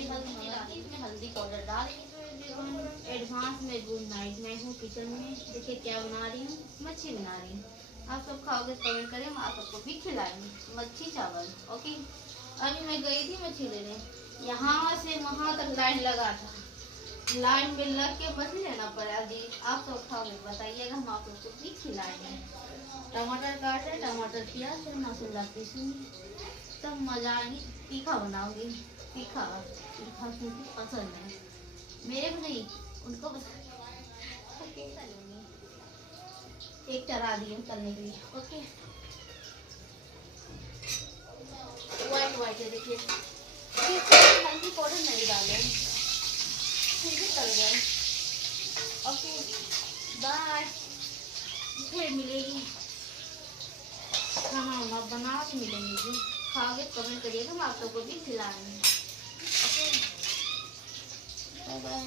अभी हल्दी नहीं डाली, इसमें हल्दी पाउडर डाल एडवांस में गुड नाइट। मैं हूँ किचन में, देखिए क्या बना रही हूँ, मच्छी बना रही हूँ। आप सब खाओगे कमेंट करें, आप सबको भी खिलाएंगे मच्छी चावल। ओके, अभी मैं गई थी मच्छी लेने, यहाँ से वहाँ तक लाइन लगा था, लाइन में लग के मछली लेना पड़ा। अभी आप सब खाओगे बताइएगा, हम आप सबको भी खिलाएंगे। टमाटर काटे, टमाटर प्याज और मसाला पीसूंगी, तब मजा आएगी। तीखा बनाऊंगी, तीखा तीखा क्योंकि पसंद है मेरे को नहीं, उनको पसंद। ओके, एक चढ़ा दिए तलने के लिए। ओके, वाइट वाइट है देखिए, हल्दी पाउडर नहीं डाले फिर भी तल गए। ओके बाय, फिर मिलेगी, खाना वाना बना के मिलेंगे जी। खाओगे कमेंट करिएगा, हम आप सबको भी खिलाएंगे। Okay bye bye.